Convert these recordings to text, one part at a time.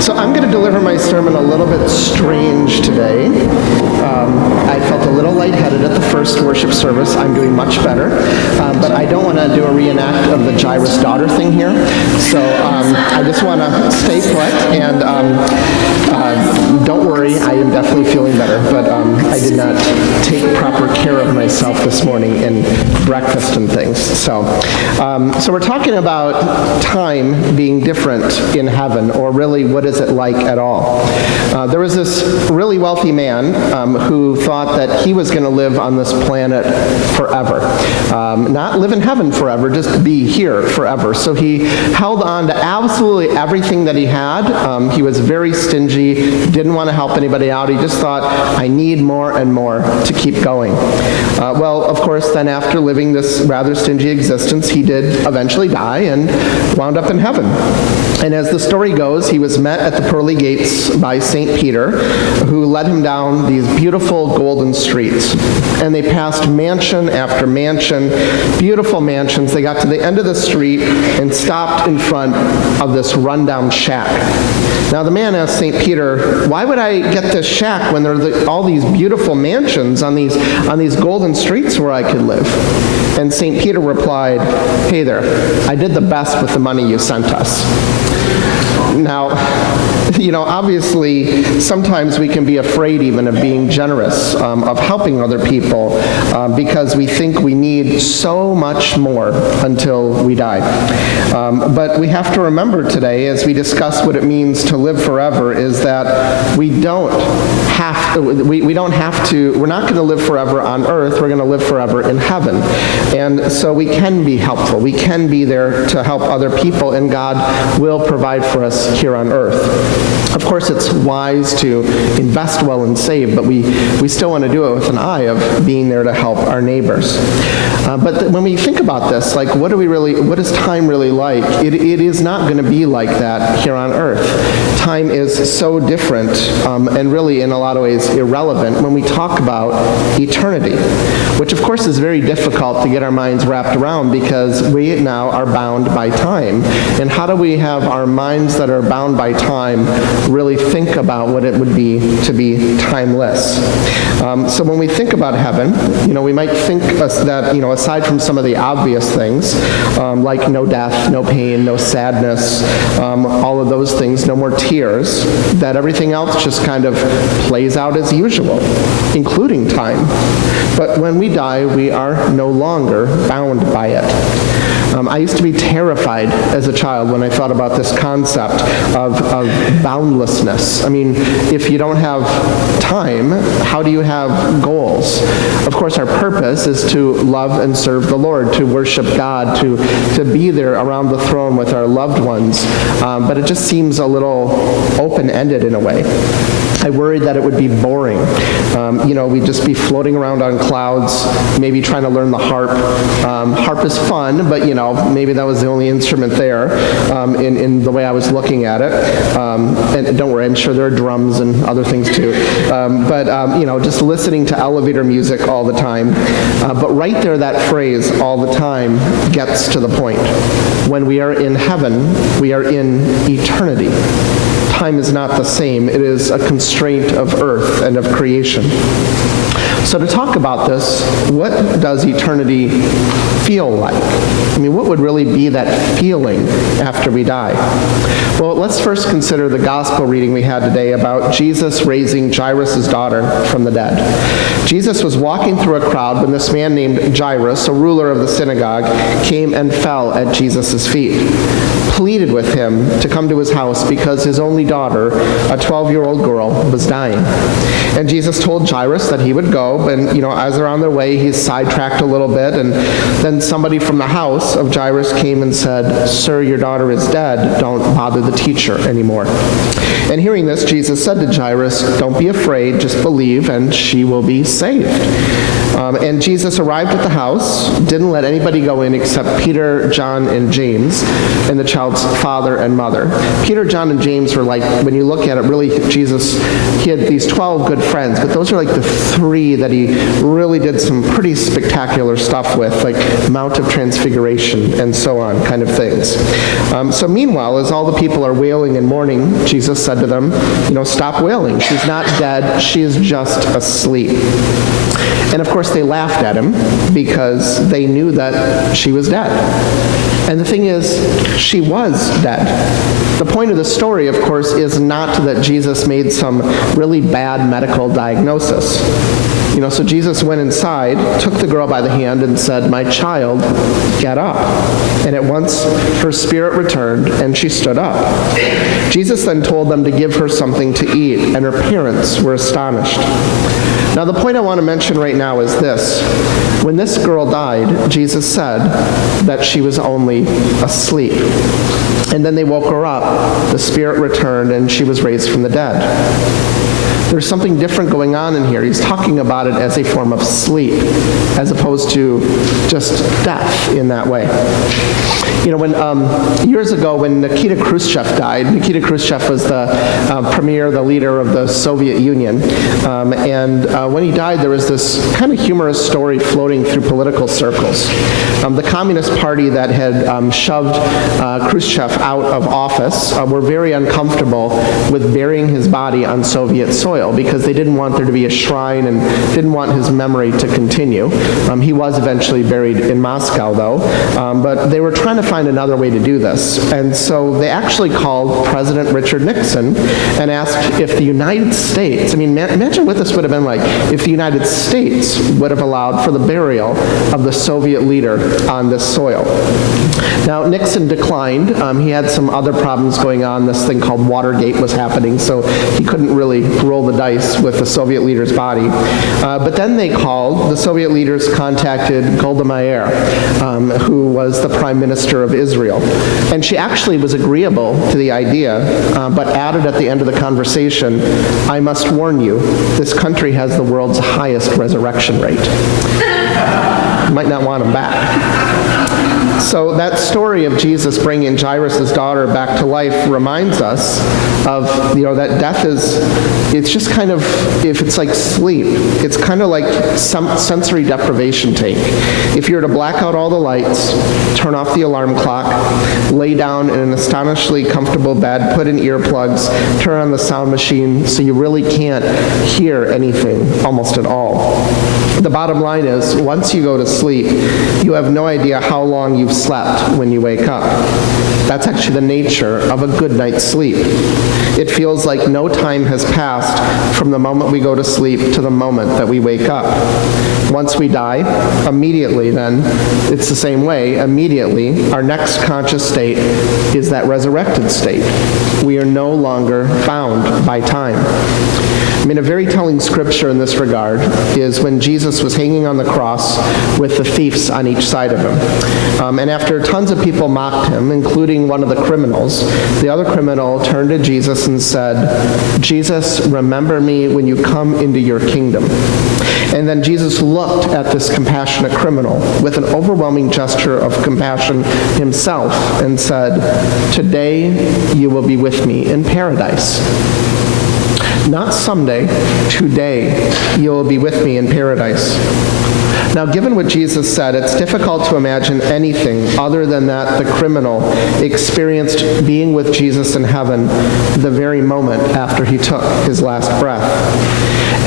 So I'm going to deliver my sermon a little bit strange today. I felt a little lightheaded at the first worship service. I'm doing much better. But I don't want to do a reenact of the Jairus' daughter thing here. So I just want to stay put. And don't worry, I am definitely feeling better. But I did not take proper care of myself this morning in breakfast and things. So we're talking about time being different in heaven, or really, what is it like at all? There was this really wealthy man who thought that he was going to live on this planet forever. Not live in heaven forever, just be here forever. So he held on to absolutely everything that he had. He was very stingy, didn't want to help anybody out. He just thought, I need more and more to keep going. Well, of course, then after living this rather stingy existence, he did eventually die and wound up in heaven. And as the story goes, he was met at the pearly gates by St. Peter, who led him down these beautiful golden streets. And they passed mansion after mansion, beautiful mansions. They got to the end of the street and stopped in front of this rundown shack. Now the man asked St. Peter, why would I get this shack when there are all these beautiful mansions on these golden streets where I could live? And St. Peter replied, hey there, I did the best with the money you sent us. Now, obviously, sometimes we can be afraid even of being generous, of helping other people, because we think we need so much more until we die. But we have to remember today, as we discuss what it means to live forever, is that we're not going to live forever on earth, we're going to live forever in heaven. And so we can be helpful, we can be there to help other people, and God will provide for us here on earth. Of course, it's wise to invest well and save, but we still want to do it with an eye of being there to help our neighbors. But when we think about this, like, what is time really like? It is not going to be like that here on earth. Time is so different, and really in a lot of ways irrelevant when we talk about eternity, which of course is very difficult to get our minds wrapped around because we now are bound by time. And how do we have our minds that are bound by time really think about what it would be to be timeless? So when we think about heaven, we might think that, aside from some of the obvious things, like no death, no pain, no sadness, all of those things, no more tears, that everything else just kind of plays out as usual, including time. But when we die, we are no longer bound by it. I used to be terrified as a child when I thought about this concept of boundlessness. I mean, if you don't have time, how do you have goals? Of course, our purpose is to love and serve the Lord, to worship God, to be there around the throne with our loved ones. But it just seems a little open-ended in a way. I worried that it would be boring. We'd just be floating around on clouds, maybe trying to learn the harp. Harp is fun, but maybe that was the only instrument there in the way I was looking at it. And don't worry, I'm sure there are drums and other things too. Just listening to elevator music all the time. But right there, that phrase, all the time, gets to the point. When we are in heaven, we are in eternity. Time is not the same. It is a constraint of earth and of creation. So to talk about this, what does eternity feel like? I mean, what would really be that feeling after we die? Well, let's first consider the gospel reading we had today about Jesus raising Jairus' daughter from the dead. Jesus was walking through a crowd when this man named Jairus, a ruler of the synagogue, came and fell at Jesus' feet, pleaded with him to come to his house because his only daughter, a 12-year-old girl, was dying. And Jesus told Jairus that he would go, and as they're on their way, he's sidetracked a little bit, and then somebody from the house of Jairus came and said, "Sir, your daughter is dead. Don't bother the teacher anymore." And hearing this, Jesus said to Jairus, "Don't be afraid, just believe, and she will be saved." And Jesus arrived at the house, didn't let anybody go in except Peter, John, and James, and the child's father and mother. Peter, John, and James were like, when you look at it, really Jesus, he had these 12 good friends, but those are like the three that he really did some pretty spectacular stuff with, like Mount of Transfiguration and so on, kind of things. So meanwhile, as all the people are wailing and mourning, Jesus said to them, stop wailing. She's not dead. She is just asleep. And of course, they laughed at him because they knew that she was dead. And the thing is, she was dead. The point of the story, of course, is not that Jesus made some really bad medical diagnosis. So Jesus went inside, took the girl by the hand, and said, "My child, get up." And at once her spirit returned, and she stood up. Jesus then told them to give her something to eat, and her parents were astonished. Now, the point I want to mention right now is this. When this girl died, Jesus said that she was only asleep. And then they woke her up, the spirit returned, and she was raised from the dead. There's something different going on in here. He's talking about it as a form of sleep, as opposed to just death in that way. Years ago when Nikita Khrushchev died, Nikita Khrushchev was the leader of the Soviet Union. When he died, there was this kind of humorous story floating through political circles. The Communist Party that had shoved Khrushchev out of office were very uncomfortable with burying his body on Soviet soil because they didn't want there to be a shrine and didn't want his memory to continue. He was eventually buried in Moscow, though, but they were trying to find another way to do this. And so they actually called President Richard Nixon and asked if the United States, imagine what this would have been like if the United States would have allowed for the burial of the Soviet leader on this soil. Now, Nixon declined. He had some other problems going on. This thing called Watergate was happening, so he couldn't really roll the dice with the Soviet leader's body. But then the Soviet leaders contacted Golda Meir, who was the prime minister of Israel. And she actually was agreeable to the idea, but added at the end of the conversation, "I must warn you, this country has the world's highest resurrection rate." You might not want them back. So that story of Jesus bringing Jairus' daughter back to life reminds us of, that death it's just kind of, if it's like sleep, it's kind of like some sensory deprivation tank. If you were to black out all the lights, turn off the alarm clock, lay down in an astonishingly comfortable bed, put in earplugs, turn on the sound machine so you really can't hear anything almost at all. The bottom line is, once you go to sleep, you have no idea how long you've slept when you wake up. That's actually the nature of a good night's sleep. It feels like no time has passed from the moment we go to sleep to the moment that we wake up. Once we die, immediately then, it's the same way, immediately, our next conscious state is that resurrected state. We are no longer bound by time. A very telling scripture in this regard is when Jesus was hanging on the cross with the thieves on each side of him. And after tons of people mocked him, including one of the criminals, the other criminal turned to Jesus and said, "Jesus, remember me when you come into your kingdom." And then Jesus looked at this compassionate criminal with an overwhelming gesture of compassion himself and said, "Today you will be with me in paradise." Not someday, today you will be with me in paradise. Now, given what Jesus said, it's difficult to imagine anything other than that the criminal experienced being with Jesus in heaven the very moment after he took his last breath.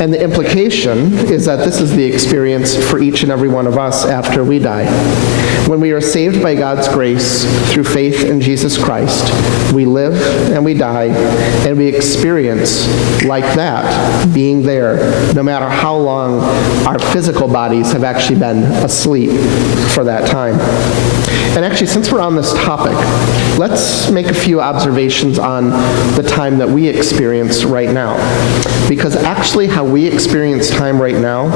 And the implication is that this is the experience for each and every one of us after we die. When we are saved by God's grace through faith in Jesus Christ, we live and we die, and we experience like that, being there, no matter how long our physical bodies have actually been asleep for that time. And actually, since we're on this topic, let's make a few observations on the time that we experience right now. Because actually how we experience time right now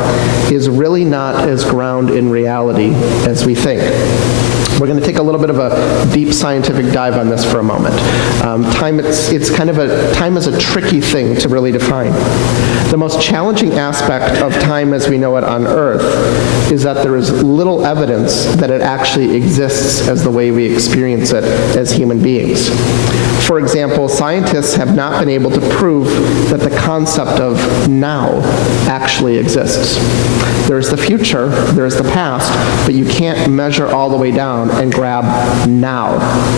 is really not as grounded in reality as we think. We're going to take a little bit of a deep scientific dive on this for a moment. Time is a tricky thing to really define. The most challenging aspect of time as we know it on Earth is that there is little evidence that it actually exists as the way we experience it as human beings. For example, scientists have not been able to prove that the concept of now actually exists. There's the future, there's the past, but you can't measure all the way down and grab now.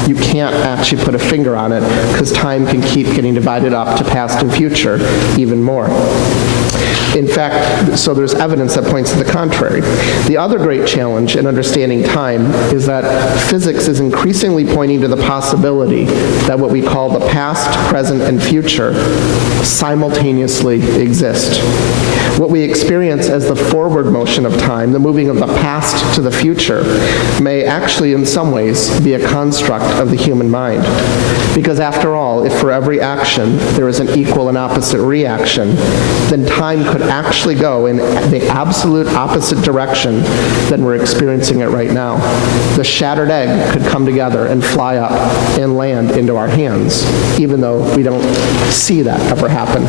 You can't actually put a finger on it because time can keep getting divided up to past and future even more. In fact, so there's evidence that points to the contrary. The other great challenge in understanding time is that physics is increasingly pointing to the possibility that what we call the past, present, and future simultaneously exist. What we experience as the forward motion of time, the moving of the past to the future, may actually in some ways be a construct of the human mind. Because after all, if for every action there is an equal and opposite reaction, then time could actually go in the absolute opposite direction than we're experiencing it right now. The shattered egg could come together and fly up and land into our hands, even though we don't see that ever happen.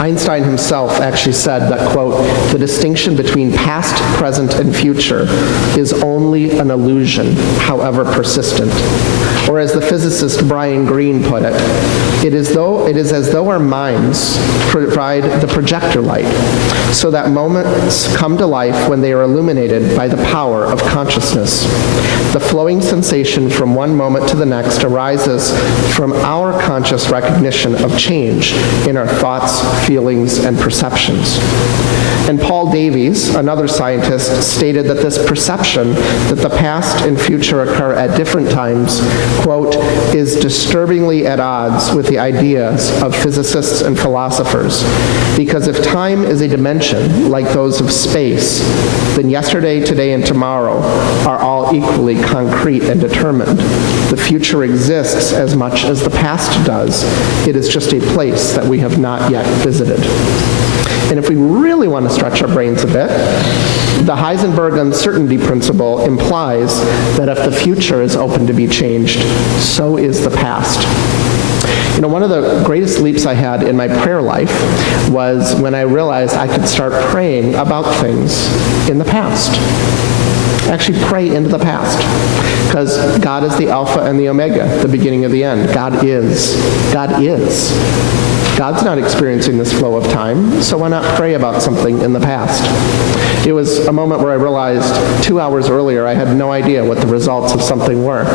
Einstein himself actually said that, quote, "The distinction between past, present, and future is only an illusion, however persistent." Or as the physicist Brian Greene put it, it is as though our minds provide the projector light, so that moments come to life when they are illuminated by the power of consciousness. The flowing sensation from one moment to the next arises from our conscious recognition of change in our thoughts, feelings, and perceptions. And Paul Davies, another scientist, stated that this perception that the past and future occur at different times, quote, "is disturbingly at odds with the ideas of physicists and philosophers, because if time is a dimension like those of space, then yesterday, today, and tomorrow are all equally concrete and determined. The future exists as much as the past does. It is just a place that we have not yet visited." And if we really want to stretch our brains a bit, the Heisenberg uncertainty principle implies that if the future is open to be changed, so is the past. You know, one of the greatest leaps I had in my prayer life was when I realized I could start praying about things in the past. Actually pray into the past. Because God is the Alpha and the Omega, the beginning and the end. God is. God is. God's not experiencing this flow of time, so why not pray about something in the past? It was a moment where I realized 2 hours earlier I had no idea what the results of something were.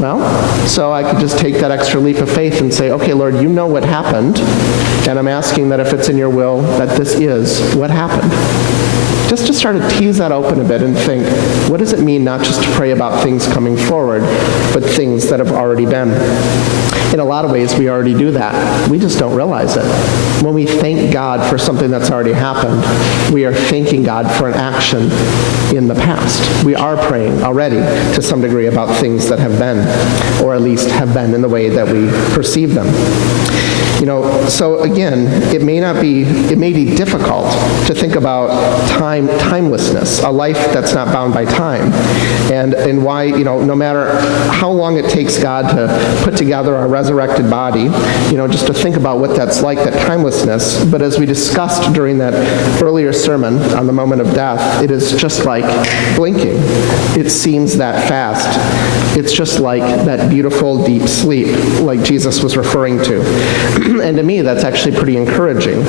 Well, so I could just take that extra leap of faith and say, okay, Lord, you know what happened, and I'm asking that if it's in your will, that this is what happened. Just to start to tease that open a bit and think, what does it mean not just to pray about things coming forward, but things that have already been? In a lot of ways, we already do that. We just don't realize it. When we thank God for something that's already happened, we are thanking God for an action in the past. We are praying already to some degree about things that have been, or at least have been in the way that we perceive them. You know, so again, it may be difficult to think about timelessness, a life that's not bound by time, and why, you know, no matter how long it takes God to put together our resurrected body, you know, just to think about what that's like, that timelessness. But as we discussed during that earlier sermon on the moment of death, it is just like blinking. It seems that fast. It's just like that beautiful deep sleep, like Jesus was referring to. And to me, that's actually pretty encouraging,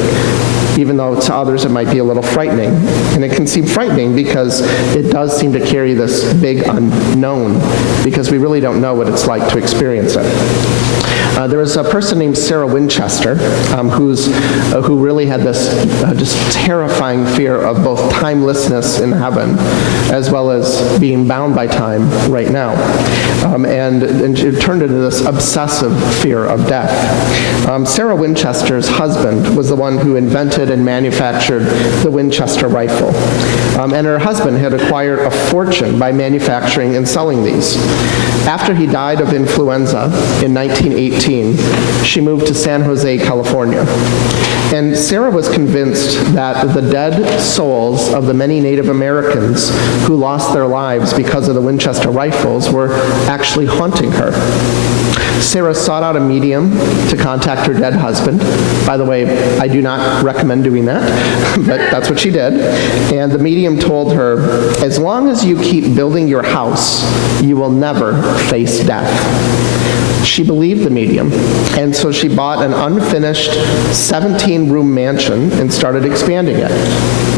even though to others it might be a little frightening. And it can seem frightening because it does seem to carry this big unknown, because we really don't know what it's like to experience it. There was a person named Sarah Winchester who really had this just terrifying fear of both timelessness in heaven as well as being bound by time right now. And it turned into this obsessive fear of death. Sarah Winchester's husband was the one who invented and manufactured the Winchester rifle. And her husband had acquired a fortune by manufacturing and selling these. After he died of influenza in 1918, she moved to San Jose, California. And Sarah was convinced that the dead souls of the many Native Americans who lost their lives because of the Winchester rifles were actually haunting her. Sarah sought out a medium to contact her dead husband. By the way, I do not recommend doing that, but that's what she did. And the medium told her, as long as you keep building your house, you will never face death. She believed the medium, and so she bought an unfinished 17-room mansion and started expanding it.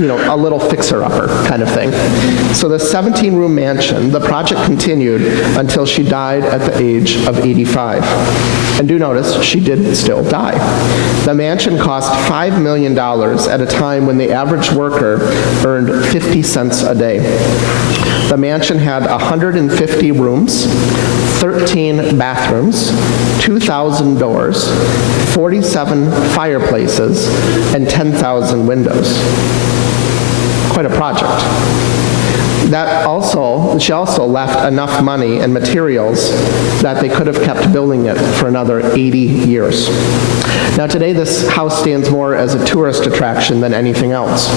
You know, a little fixer-upper kind of thing. So the 17-room mansion, the project continued until she died at the age of 85. And do notice, she did still die. The mansion cost $5 million at a time when the average worker earned 50 cents a day. The mansion had 150 rooms, 13 bathrooms, 2,000 doors, 47 fireplaces, and 10,000 windows. Quite a project. She also left enough money and materials that they could have kept building it for another 80 years. Now today this house stands more as a tourist attraction than anything else.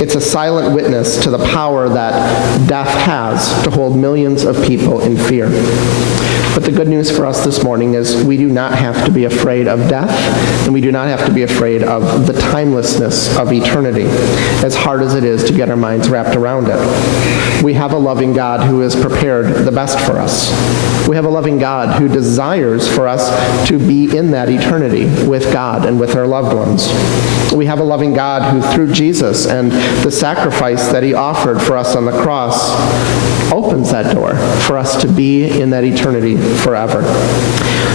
It's a silent witness to the power that death has to hold millions of people in fear. But the good news for us this morning is we do not have to be afraid of death, and we do not have to be afraid of the timelessness of eternity, as hard as it is to get our minds wrapped around it. We have a loving God who has prepared the best for us. We have a loving God who desires for us to be in that eternity with God and with our loved ones. We have a loving God who, through Jesus and the sacrifice that he offered for us on the cross, opens that door for us to be in that eternity forever.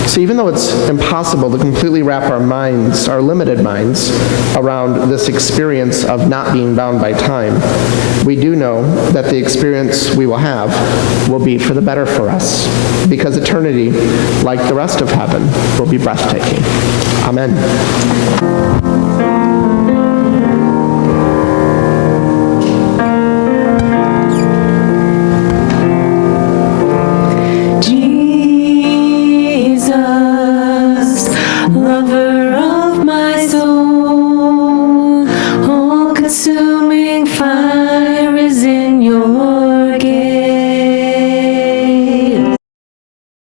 So even though it's impossible to completely wrap our minds, our limited minds, around this experience of not being bound by time, we do know that the experience we will have will be for the better for us, because eternity, like the rest of heaven, will be breathtaking. Amen.